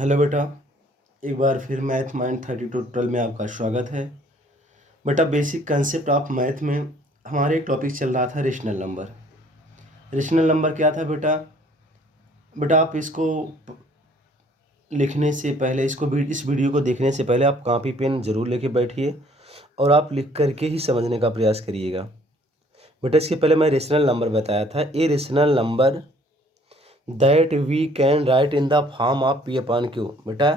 Hello बेटा। एक बार फिर मैथ माइंड 32 टोटल में आपका स्वागत है। बेटा बेसिक कंसेप्ट ऑफ मैथ में हमारे एक टॉपिक चल रहा था रेशनल नंबर। रेशनल नंबर क्या था बेटा? बेटा आप इसको लिखने से पहले इस वीडियो को देखने से पहले आप कॉपी पेन ज़रूर लेके बैठिए और आप लिख करके ही समझने का प्रयास करिएगा। बेटा इसके पहले मैं रेशनल नंबर बताया था। A rational number that we can write in the form of P upon Q. बेटा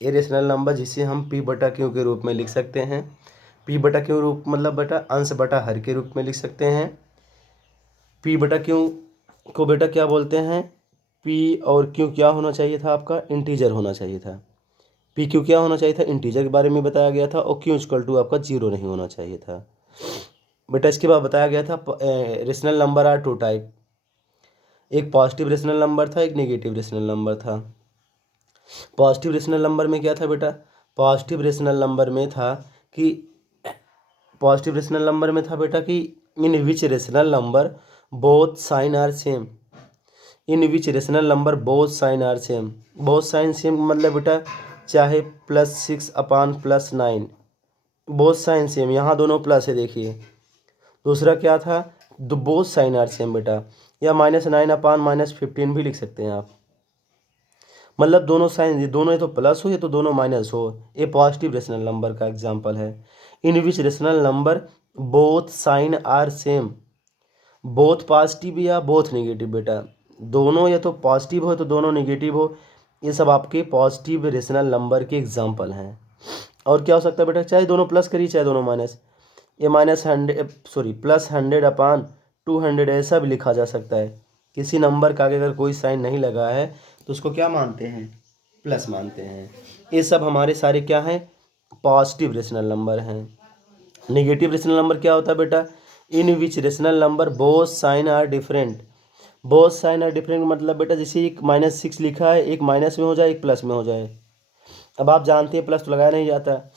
ए रेशनल नंबर जिसे हम पी बटा क्यू के रूप में लिख सकते हैं। पी बटा क्यू रूप मतलब बेटा अंश बटा हर के रूप में लिख सकते हैं। पी बटा क्यू को बेटा क्या बोलते हैं? पी और क्यू क्या होना चाहिए था आपका? इंटीजर होना चाहिए था। पी क्यू क्या होना चाहिए था? इंटीजर के बारे में बताया गया था। और क्यू इक्वल टू आपका जीरो नहीं होना चाहिए था। बेटा इसके बाद बताया गया था rational number are two type. एक पॉजिटिव रेशनल नंबर था, एक नेगेटिव रेशनल नंबर था। पॉजिटिव रेशनल नंबर में क्या था बेटा? पॉजिटिव रेशनल नंबर में था कि पॉजिटिव रेशनल नंबर में था बेटा कि in which rational number both sign are same. In which rational number both sign are same. Both sign same मतलब बेटा चाहे +6/+9 बोथ साइन सेम, यहाँ दोनों प्लस है देखिए। दूसरा क्या था? बोथ साइन आर सेम बेटा, या -9/-15 भी लिख सकते हैं आप। मतलब दोनों साइन, ये दोनों ये तो प्लस हो, ये तो दोनों माइनस हो। ये पॉजिटिव रेशनल नंबर का एग्जांपल है। In which rational number both sign are same. Both positive या बोथ नेगेटिव बेटा, दोनों या तो पॉजिटिव हो तो दोनों नेगेटिव हो। ये सब आपके पॉजिटिव रेशनल नंबर के एग्जांपल हैं। और क्या हो सकता है बेटा? चाहे दोनों प्लस करिए चाहे दोनों माइनस। ये +100 ऐसा भी लिखा जा सकता है। किसी नंबर का आगे अगर कोई साइन नहीं लगा है तो उसको क्या मानते हैं? प्लस मानते हैं। ये सब हमारे सारे क्या हैं? पॉजिटिव रेशनल नंबर हैं। नेगेटिव रेशनल नंबर क्या होता है बेटा? In which rational number both sign are different. Both sign are different मतलब बेटा जैसे एक -6 लिखा है, एक माइनस में हो जाए एक प्लस में हो जाए। अब आप जानते हैं प्लस तो लगाया नहीं जाता।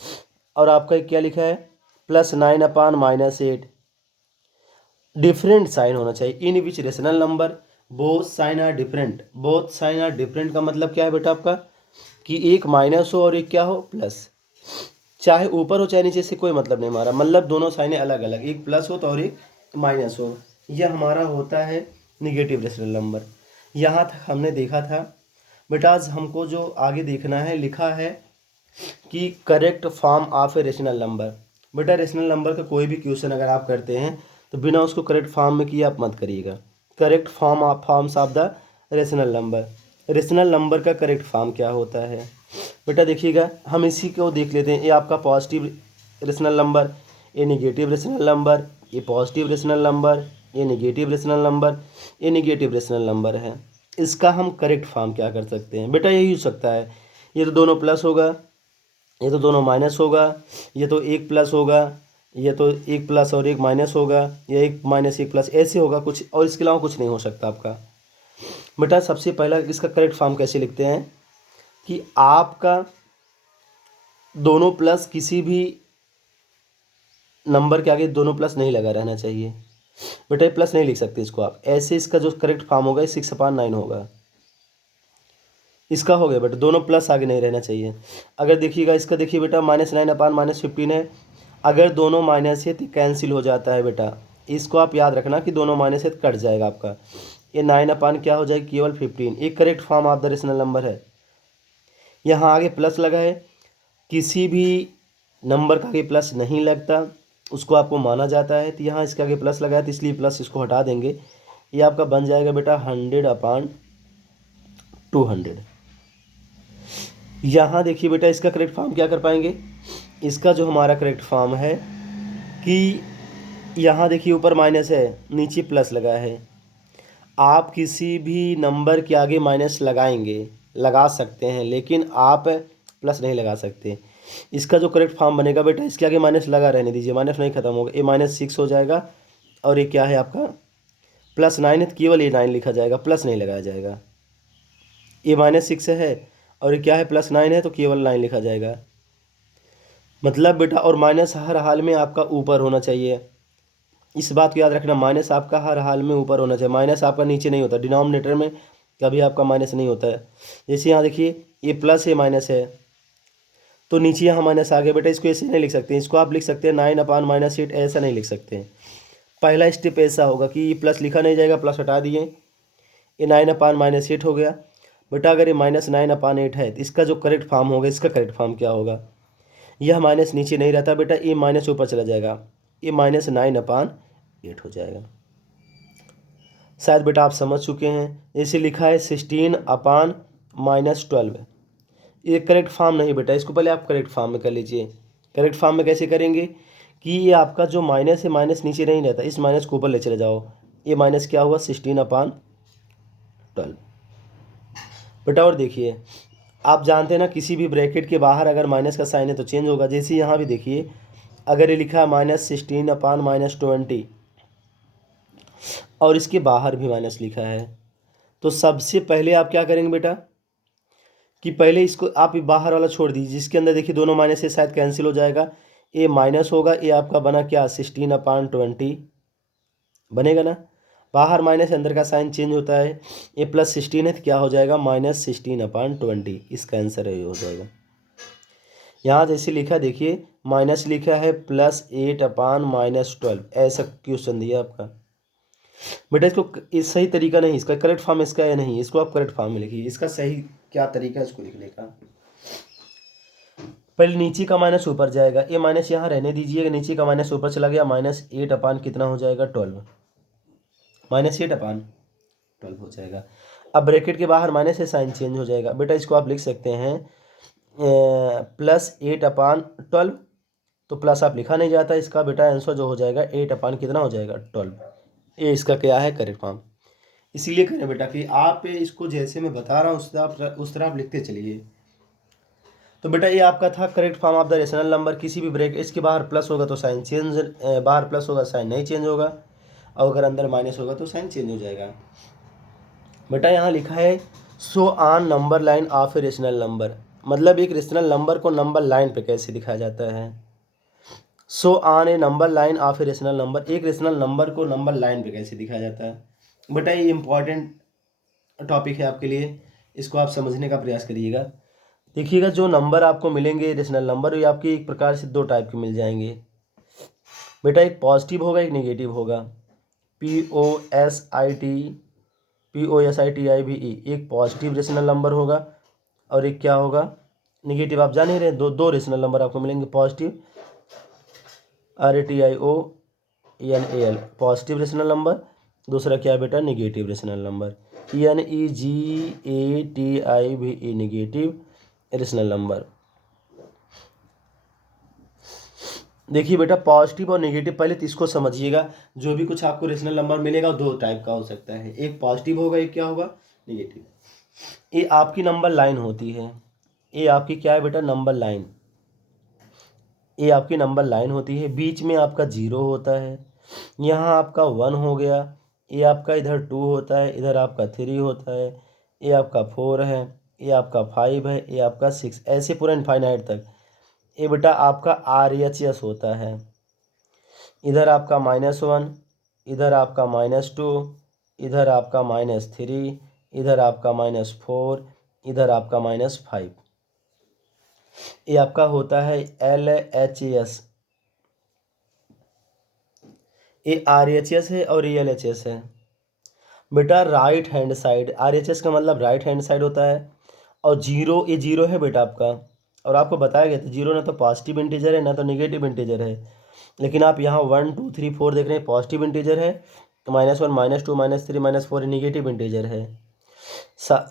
और आपका क्या लिखा है? +9/-8। डिफरेंट साइन होना चाहिए। In which rational number both sign are different. Both sign are different का मतलब क्या है बेटा आपका? कि एक माइनस हो और एक क्या हो? प्लस। चाहे ऊपर हो चाहे नीचे, से कोई मतलब नहीं हमारा, मतलब दोनों साइनें अलग अलग, एक प्लस हो तो और एक माइनस हो। यह हमारा होता है निगेटिव रेशनल नंबर। यहाँ तक हमने देखा था बेटा। आज हमको जो आगे देखना है, लिखा है कि correct form of A rational number. बेटा रेशनल नंबर का कोई भी क्वेश्चन अगर आप करते हैं तो बिना उसको करेक्ट फॉर्म में किए आप मत करिएगा। Correct forms of the rational number. Rational number का करेक्ट फॉर्म क्या होता है बेटा? देखिएगा, हम इसी को देख लेते हैं। ये आपका पॉजिटिव रेशनल नंबर, ये नेगेटिव रेशनल नंबर, ये पॉजिटिव रेशनल नंबर, ये नेगेटिव रेशनल नंबर, ये नेगेटिव रेशनल नंबर है। इसका हम करेक्ट फॉर्म क्या कर सकते हैं बेटा? यही हो सकता है, ये तो दोनों प्लस होगा, ये तो दोनों माइनस होगा, ये तो एक प्लस होगा, ये तो एक प्लस और एक माइनस होगा, ये एक माइनस एक प्लस, ऐसे होगा कुछ, और इसके अलावा कुछ नहीं हो सकता आपका। बेटा सबसे पहला इसका करेक्ट फॉर्म कैसे लिखते हैं कि आपका दोनों प्लस, किसी भी नंबर के आगे दोनों प्लस नहीं लगा रहना चाहिए। बेटा ये प्लस नहीं लिख सकते इसको आप ऐसे। इसका जो करेक्ट फॉर्म होगा 6/9 होगा। इसका हो गया बेटा, दोनों प्लस आगे नहीं रहना चाहिए। अगर देखिएगा इसका, देखिए बेटा -9/-15 है। अगर दोनों माइनस है तो कैंसिल हो जाता है बेटा। इसको आप याद रखना कि दोनों माइनस है तो कट जाएगा आपका। ये 9/, क्या हो जाएगा? केवल 15। एक correct form of the rational number है। यहाँ आगे प्लस लगा है, किसी भी नंबर का आगे प्लस नहीं लगता उसको आपको माना जाता है। तो यहाँ इसके आगे प्लस लगा है तो इसलिए प्लस इसको हटा देंगे। ये आपका बन जाएगा बेटा 100/200। यहाँ देखिए बेटा, इसका करेक्ट फॉर्म क्या कर पाएंगे? इसका जो हमारा करेक्ट फॉर्म है कि यहाँ देखिए ऊपर माइनस है, नीचे प्लस लगा है। आप किसी भी नंबर के आगे माइनस लगाएंगे, लगा सकते हैं, लेकिन आप प्लस नहीं लगा सकते। इसका जो करेक्ट फॉर्म बनेगा बेटा, इसके आगे माइनस लगा रहने दीजिए, माइनस नहीं खत्म होगा। ये -6 हो जाएगा और ये क्या है आपका? +9 है तो केवल ये 9 लिखा जाएगा, प्लस नहीं लगाया जाएगा। ये -6 है और ये क्या है? +9 है तो केवल 9 लिखा जाएगा। मतलब बेटा, और माइनस हर हाल में आपका ऊपर होना चाहिए। इस बात को याद रखना, माइनस आपका हर हाल में ऊपर होना चाहिए। माइनस आपका नीचे नहीं होता, डिनोमिनेटर में कभी आपका माइनस नहीं होता है। जैसे यहाँ देखिए ये प्लस है माइनस है, तो नीचे यहाँ माइनस आ गया बेटा। इसको ऐसे नहीं लिख सकते, इसको आप लिख सकते हैं 9/-8, ऐसा नहीं लिख सकते हैं। पहला स्टेप ऐसा होगा कि ये प्लस लिखा नहीं जाएगा, प्लस हटा दिए, ये 9/-8 हो गया बेटा। अगर ये -9/8 है तो इसका जो करेक्ट फॉर्म होगा, इसका करेक्ट फॉर्म क्या होगा, यह माइनस नीचे नहीं रहता बेटा, ये माइनस ऊपर चला जाएगा, ये -9/8 हो जाएगा। शायद बेटा आप समझ चुके हैं। जैसे लिखा है 16/-12, ये करेक्ट फॉर्म नहीं बेटा, इसको पहले आप करेक्ट फॉर्म में कर लीजिए। करेक्ट फॉर्म में कैसे करेंगे कि ये आपका जो माइनस है, माइनस नीचे नहीं रहता, इस माइनस को ऊपर ले चले जाओ, ये माइनस क्या हुआ 16/12 बेटा। और देखिए आप जानते हैं ना, किसी भी ब्रैकेट के बाहर अगर माइनस का साइन है तो चेंज होगा। जैसे यहाँ भी देखिए, अगर ये लिखा है -16/-20 और इसके बाहर भी माइनस लिखा है, तो सबसे पहले आप क्या करेंगे बेटा कि पहले इसको आप बाहर वाला छोड़ दीजिए, जिसके अंदर देखिए दोनों माइनस से शायद कैंसिल हो जाएगा, ये माइनस होगा, ये आपका बना क्या 16/20 बनेगा ना। बाहर माइनस, अंदर का साइन चेंज होता है, ये +16 है तो क्या हो जाएगा -16/20, इसका आंसर है ये हो जाएगा। यहाँ जैसे लिखा देखिए, माइनस लिखा है +8/-12, ऐसा क्वेश्चन दिया आपका बेटा। इसको इस सही तरीका नहीं, इसका करेक्ट फॉर्म इसका है नहीं, इसको आप करेक्ट फॉर्म में लिखिए। इसका सही क्या तरीका है इसको लिखने का, पहले नीचे का माइनस ऊपर जाएगा, ये माइनस यहाँ रहने दीजिएगा, नीचे का माइनस ऊपर चला गया, -8 कितना हो जाएगा 12, -8/12 हो जाएगा। अब ब्रैकेट के बाहर माइनस से साइन चेंज हो जाएगा बेटा, इसको आप लिख सकते हैं +8/12, तो प्लस आप लिखा नहीं जाता, इसका बेटा आंसर जो हो जाएगा 8 कितना हो जाएगा 12, ये इसका क्या है करेक्ट फॉर्म। इसीलिए करें बेटा कि आप इसको जैसे मैं बता रहा हूँ उस तरह आप लिखते चलिए। तो बेटा ये आपका था correct form of the rational number. किसी भी ब्रेक इसके बाहर प्लस होगा तो साइन चेंज, बाहर प्लस होगा साइन नहीं चेंज होगा, और अगर अंदर माइनस होगा तो साइन चेंज हो जाएगा। बेटा यहाँ लिखा है show on number line of A rational number, मतलब एक रेशनल नंबर को नंबर लाइन पे कैसे दिखाया जाता है। Show on A number line of A rational number, एक रेशनल नंबर को नंबर लाइन पे कैसे दिखाया जाता है। बेटा ये इंपॉर्टेंट टॉपिक है आपके लिए, इसको आप समझने का प्रयास करिएगा। देखिएगा जो नंबर आपको मिलेंगे रेशनल नंबर, ये आपके एक प्रकार से दो टाइप के मिल जाएंगे बेटा, एक पॉजिटिव होगा एक नेगेटिव होगा। POSITIVE एक पॉजिटिव रेशनल नंबर होगा, और एक क्या होगा नेगेटिव। आप जान ही रहे, दो रेशनल नंबर आपको मिलेंगे, positive RATIONAL positive rational number, दूसरा क्या है बेटा negative rational number, NEGATIVE negative rational number. देखिए बेटा पॉजिटिव और नेगेटिव, पहले तो इसको समझिएगा। जो भी कुछ आपको रेशनल नंबर मिलेगा दो टाइप का हो सकता है, एक पॉजिटिव होगा एक क्या होगा नेगेटिव। ये आपकी नंबर लाइन होती है, ये आपकी क्या है बेटा नंबर लाइन, ये आपकी नंबर लाइन होती है। बीच में आपका 0 होता है, यहाँ आपका 1 हो गया, ये आपका इधर 2 होता है, इधर आपका 3 होता है, ये आपका 4 है, ये आपका 5 है, ये आपका 6, ऐसे पूरा इनफाइनाइट तक। ये बेटा आपका RHS होता है। इधर आपका -1, इधर आपका -2, इधर आपका -3, इधर आपका -4, इधर आपका -5, ये आपका होता है LHS। ये RHS है और ये LHS है बेटा। राइट हैंड साइड RHS का मतलब राइट हैंड साइड होता है, और जीरो, ये जीरो है बेटा आपका। और आपको बताया गया था जीरो ना तो पॉजिटिव इंटीजर है ना तो नेगेटिव इंटीजर है, लेकिन आप यहाँ 1 2 3 4 देख रहे हैं पॉजिटिव इंटीजर है, तो -1 -2 -3 -4 नेगेटिव इंटीजर है।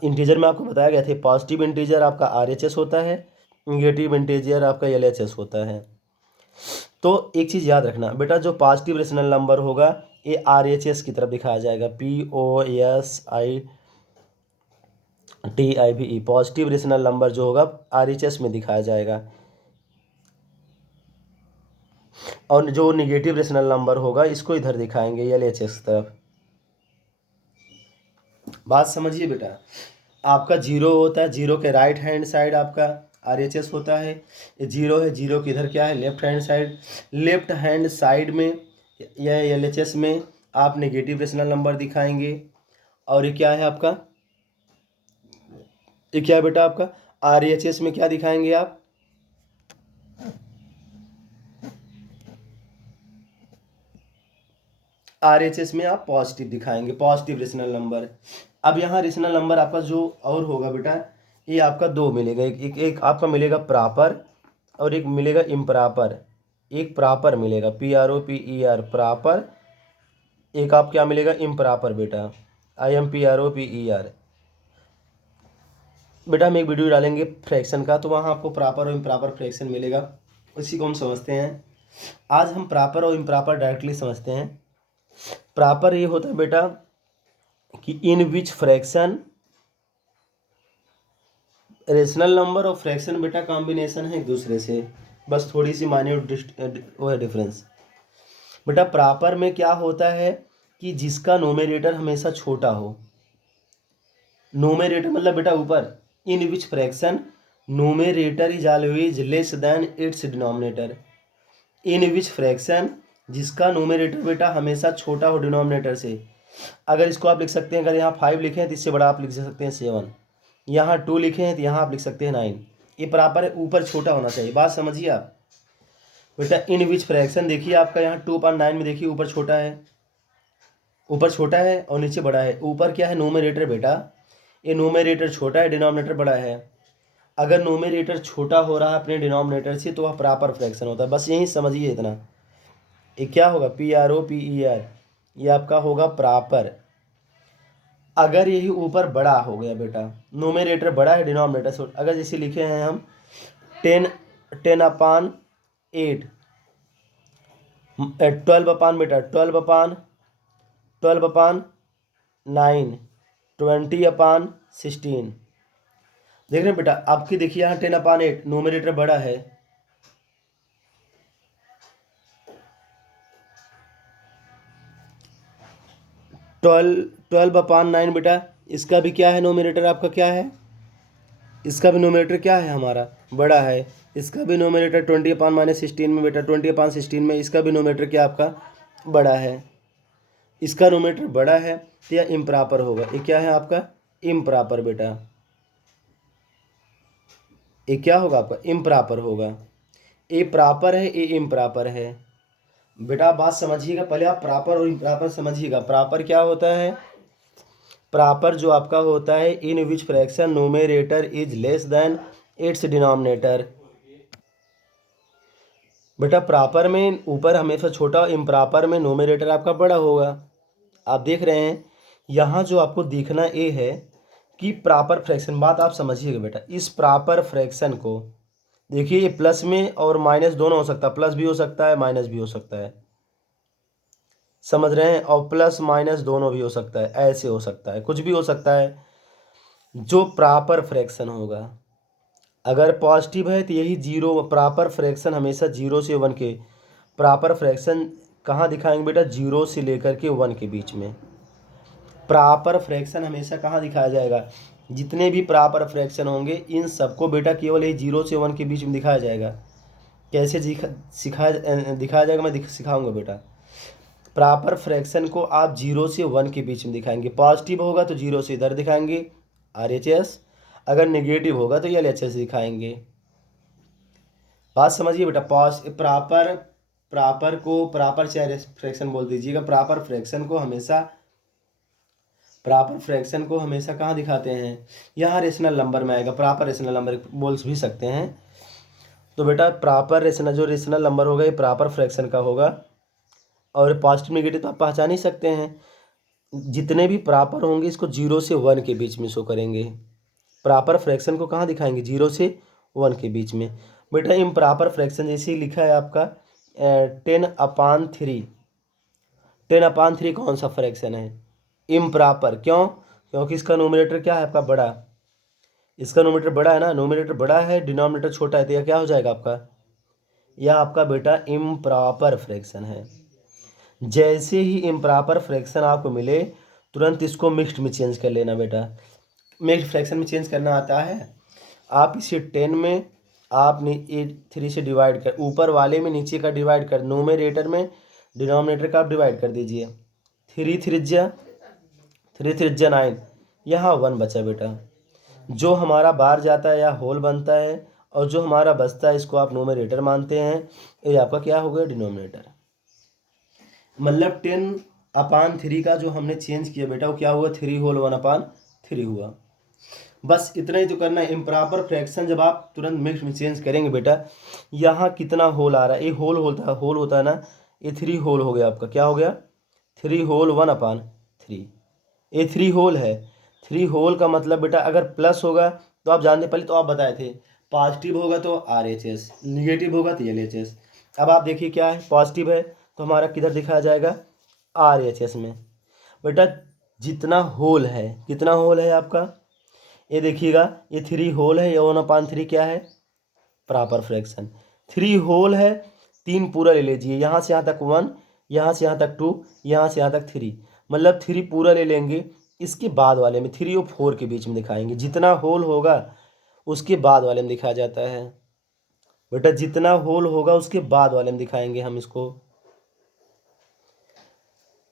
इंटीजर में आपको बताया गया था पॉजिटिव इंटीजर आपका RHS होता है, नेगेटिव इंटीजर आपका LHS होता है। तो एक चीज़ याद रखना बेटा, जो पॉजिटिव रेशनल नंबर होगा ये RHS की तरफ दिखाया जाएगा, POSITIVE पॉजिटिव रेशनल नंबर जो होगा RHS में दिखाया जाएगा, और जो निगेटिव रेशनल नंबर होगा इसको इधर दिखाएंगे LHS की तरफ। बात समझिए बेटा, आपका 0 होता है, 0 के राइट हैंड साइड आपका RHS होता है, ये 0 है, 0 के इधर क्या है left hand side. Left hand side में या LHS में आप नेगेटिव रेशनल नंबर दिखाएंगे, और ये क्या है आपका, ये क्या है बेटा आपका RHS में क्या दिखाएंगे आप? RHS में आप पॉजिटिव दिखाएंगे, पॉजिटिव रेशनल नंबर। अब यहाँ रेशनल नंबर आपका जो और होगा बेटा, ये आपका दो मिलेगा, एक आपका मिलेगा प्रॉपर और एक मिलेगा इम्प्रॉपर। एक प्रॉपर मिलेगा PROPER प्रॉपर, एक आप क्या मिलेगा इम्प्रॉपर बेटा IMPROPER। बेटा हम एक वीडियो डालेंगे फ्रैक्शन का, तो वहाँ आपको प्रॉपर और इम्प्रॉपर फ्रैक्शन मिलेगा, उसी को हम समझते हैं। आज हम प्रॉपर और इम्प्रॉपर डायरेक्टली समझते हैं। प्रॉपर ये होता है बेटा कि in which fraction, rational number और फ्रैक्शन बेटा कॉम्बिनेशन है एक दूसरे से, बस थोड़ी सी माइन्यूट वो है डिफरेंस। बेटा प्रॉपर में क्या होता है कि जिसका नोमेरेटर हमेशा छोटा हो, नोमेरेटर मतलब बेटा ऊपर, in which fraction numerator is always less than its denominator. In which fraction, जिसका नोमेरेटर बेटा हमेशा छोटा हो डिनोमिनेटर से। अगर इसको आप लिख सकते हैं, अगर यहाँ 5 लिखे हैं तो इससे बड़ा आप लिख सकते हैं 7, यहाँ 2 लिखे हैं तो यहाँ आप लिख सकते हैं 9। ये प्रॉपर है, ऊपर छोटा होना चाहिए, बात समझिए आप। बेटा इन विच फ्रैक्शन देखिए आपका यहाँ 2/9 में देखिए ऊपर छोटा है, ऊपर छोटा है और नीचे बड़ा है। ऊपर क्या है नोमेरेटर बेटा, ये नोमेरेटर छोटा है, डिनोमिनेटर बड़ा है। अगर नोमेरेटर छोटा हो रहा है अपने डिनोमिनेटर से तो वह प्रॉपर फ्रैक्शन होता है, बस यही समझिए इतना। ये क्या होगा PROPER, ये आपका होगा प्रॉपर। अगर यही ऊपर बड़ा हो गया बेटा, नोमेरेटर बड़ा है डिनोमिनेटर से, अगर जैसे लिखे हैं हम 10/8, 12 बेटा 12/9, 20/16। देख रहे हैं बेटा, आपकी देखिए यहाँ 10/8 नोमेरेटर बड़ा है, 12/9 बेटा, इसका भी क्या है नोमिनेटर आपका क्या है, इसका भी नोमिनेटर क्या है हमारा बड़ा है। इसका भी नोमिनेटर 20/16 में बेटा, 20/16 में इसका भी नोमिनेटर क्या आपका बड़ा है। इसका नोमिनेटर बड़ा है तो यह इम्प्रॉपर होगा। ये क्या है आपका इम्प्रॉपर बेटा, ये क्या होगा आपका इम्प्रॉपर होगा। ये प्रॉपर है, ये इम्प्रॉपर है। बेटा बात समझिएगा, पहले आप प्रॉपर और इम्प्रॉपर समझिएगा। प्रॉपर क्या होता है, प्रॉपर जो आपका होता है in which fraction numerator is less than its denominator. बेटा प्रॉपर में ऊपर हमेशा छोटा, इम्प्रॉपर में नोमेरेटर आपका बड़ा होगा। आप देख रहे हैं यहाँ जो आपको दिखना ये है कि प्रॉपर फ्रैक्शन, बात आप समझिएगा बेटा। इस प्रॉपर फ्रैक्शन को देखिए, ये प्लस में और माइनस दोनों हो सकता है, प्लस भी हो सकता है माइनस भी हो सकता है, समझ रहे हैं, और प्लस माइनस दोनों भी हो सकता है, ऐसे हो सकता है, कुछ भी हो सकता है। जो प्रॉपर फ्रैक्शन होगा अगर पॉजिटिव है तो यही जीरो, प्रॉपर फ्रैक्शन हमेशा 0 से 1 के, प्रॉपर फ्रैक्शन कहाँ दिखाएंगे बेटा, 0 से लेकर के 1 के बीच में। प्रॉपर फ्रैक्शन हमेशा कहाँ दिखाया जाएगा, जितने भी प्रॉपर फ्रैक्शन होंगे इन सबको बेटा केवल यही 0 से 1 के बीच में दिखाया जाएगा। कैसे दिखाया जाएगा, मैं सिखाऊंगा बेटा। प्रॉपर फ्रैक्शन को आप 0 से 1 के बीच में दिखाएंगे। पॉजिटिव होगा तो 0 से इधर दिखाएंगे RHS, अगर नेगेटिव होगा तो LHS दिखाएंगे। बात समझिए बेटा। प्रॉपर, प्रॉपर को प्रॉपर चाहे फ्रैक्शन बोल दीजिएगा, प्रॉपर फ्रैक्शन को हमेशा, प्रॉपर फ्रैक्शन को हमेशा कहाँ दिखाते हैं, यहाँ रेशनल नंबर में आएगा, प्रॉपर रेशनल नंबर बोल भी सकते हैं। तो बेटा प्रॉपर रेशनल, जो रेशनल नंबर होगा ये प्रॉपर फ्रैक्शन का होगा। और पॉजिटिव नेगेटिव तो आप पहचान ही सकते हैं, जितने भी प्रॉपर होंगे इसको 0 से 1 के बीच में शो करेंगे। प्रॉपर फ्रैक्शन को कहाँ दिखाएंगे, 0 से 1 के बीच में। बेटा इम्प्रॉपर फ्रैक्शन जैसे ही लिखा है आपका 10/3, 10/3 कौन सा फ्रैक्शन है, इम्प्रॉपर। क्यों, क्योंकि इसका नोमिनेटर क्या है आपका बड़ा, इसका नोमिनेटर बड़ा है ना, नोमिनेटर बड़ा है डिनोमिनेटर छोटा है, तो यह क्या हो जाएगा आपका, यह आपका बेटा इम्प्रॉपर फ्रैक्शन है। जैसे ही इम्प्रॉपर फ्रैक्शन आपको मिले तुरंत इसको मिक्स्ड में चेंज कर लेना बेटा। मिक्स्ड फ्रैक्शन में चेंज करना आता है, आप इसे 10 में आप 3 से डिवाइड कर, ऊपर वाले में नीचे का डिवाइड कर, नोमिनेटर में डिनोमिनेटर का आप डिवाइड कर दीजिए। 3 त्रिज्या 9, यहाँ 1 बचा बेटा। जो हमारा बाहर जाता है या होल बनता है और जो हमारा बचता है इसको आप न्यूमरेटर मानते हैं। ये आपका क्या हो गया, डिनोमिनेटर। मतलब 10/3 का जो हमने चेंज किया बेटा वो क्या हुआ, 3/1/3 हुआ। बस इतना ही तो करना है। इम्प्रॉपर फ्रैक्शन जब आप तुरंत मिक्स में चेंज करेंगे बेटा, यहाँ कितना होल आ रहा है, ये होल होता है ना, ये 3 होल हो गया आपका, क्या हो गया, 3/1/3। ये 3 होल है। 3 होल का मतलब बेटा अगर प्लस होगा तो आप जानते, पहले तो आप बताए थे पॉजिटिव होगा तो RHS, निगेटिव होगा तो LHS। अब आप देखिए क्या है, पॉजिटिव है तो हमारा किधर दिखाया जाएगा, RHS में। बेटा जितना होल है, कितना होल है आपका, ये देखिएगा, ये 3 होल है, ये 1/3 क्या है, प्रॉपर फ्रैक्शन। 3 होल है, 3 पूरा ले लीजिए, यहाँ से यहाँ तक 1, यहाँ से यहाँ तक 2, यहाँ से यहाँ तक 3, मतलब 3 पूरा ले लेंगे। इसके बाद वाले में 3 और 4 के बीच में दिखाएंगे, जितना होल होगा उसके बाद वाले में दिखाया जाता है बेटा, जितना होल होगा उसके बाद वाले में दिखाएंगे हम इसको।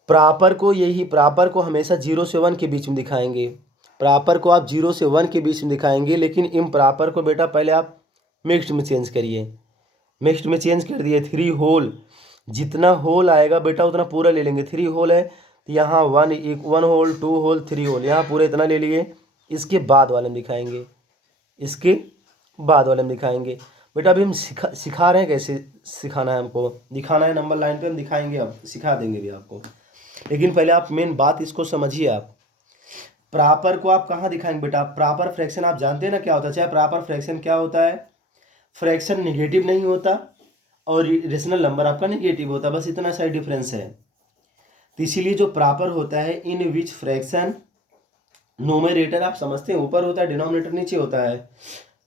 प्रॉपर को, यही प्रॉपर को हमेशा 0 से 1 के बीच में दिखाएंगे। प्रॉपर को आप 0 से 1 के बीच में दिखाएंगे, लेकिन इम्प्रॉपर को बेटा पहले आप मिक्स्ड में चेंज करिए। मिक्स्ड में चेंज कर दिए, 3 होल, जितना होल आएगा बेटा उतना पूरा ले लेंगे। 3 होल है तो यहाँ 1 होल, 2 होल, 3 होल, यहाँ पूरे इतना ले लिए। इसके बाद वाले में दिखाएंगे, इसके बाद वाले में दिखाएंगे। बेटा अभी हम सिखा रहे हैं कैसे सिखाना है, हमको दिखाना है, नंबर लाइन पे हम दिखाएंगे, अब सिखा देंगे भी आपको। लेकिन पहले आप मेन बात इसको समझिए। आप प्रॉपर को आप कहाँ दिखाएंगे बेटा, प्रॉपर फ्रैक्शन आप जानते हैं ना क्या होता है, चाहे प्रॉपर फ्रैक्शन क्या होता है, फ्रैक्शन निगेटिव नहीं होता और रेशनल नंबर आपका निगेटिव होता है, बस इतना सा डिफरेंस है। तो इसीलिए जो प्रॉपर होता है, इन विच फ्रैक्शन नोमेरेटर आप समझते हैं ऊपर होता है, डिनोमिनेटर नीचे होता है।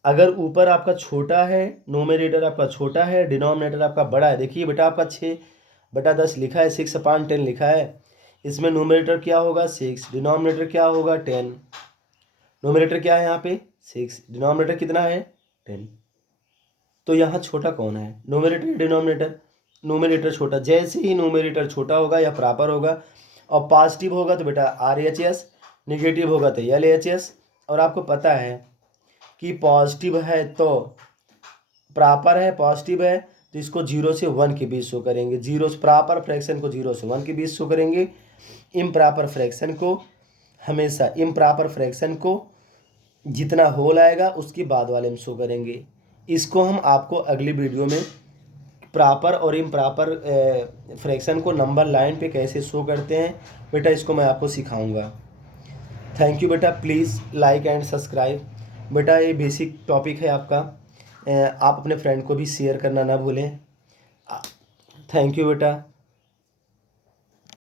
अगर ऊपर आपका छोटा है, नोमेरेटर आपका छोटा है, डिनोमिनेटर आपका बड़ा है। देखिए बेटा आपका 6/10 लिखा है, 6/10 लिखा है, इसमें नोमेरेटर क्या होगा 6, डिनोमिनेटर क्या होगा 10। नोमेरेटर क्या है यहाँ पे 6, डिनोमिनेटर कितना है 10। तो यहाँ छोटा कौन है, नोमेरेटर डिनोमिनेटर, नोमेरेटर छोटा। जैसे ही नोमेरेटर छोटा होगा या प्रॉपर होगा और पॉजिटिव होगा तो बेटा RHS, निगेटिव होगा तो LHS। और आपको पता है कि पॉजिटिव है तो प्रॉपर है, पॉजिटिव है तो इसको 0 से 1 के बीच शो करेंगे। 0 प्रॉपर फ्रैक्शन को 0 से 1 के बीच शो करेंगे। इम्प्रॉपर फ्रैक्शन को हमेशा, इम्प्रॉपर फ्रैक्शन को जितना होल आएगा उसके बाद वाले में शो करेंगे। इसको हम आपको अगली वीडियो में प्रॉपर और इम्प्रॉपर फ्रैक्शन को नंबर लाइन पे कैसे शो करते हैं बेटा, इसको मैं आपको सिखाऊंगा। थैंक यू बेटा, प्लीज़ लाइक एंड सब्सक्राइब। बेटा ये बेसिक टॉपिक है आपका, आप अपने फ्रेंड को भी शेयर करना ना भूलें। थैंक यू बेटा।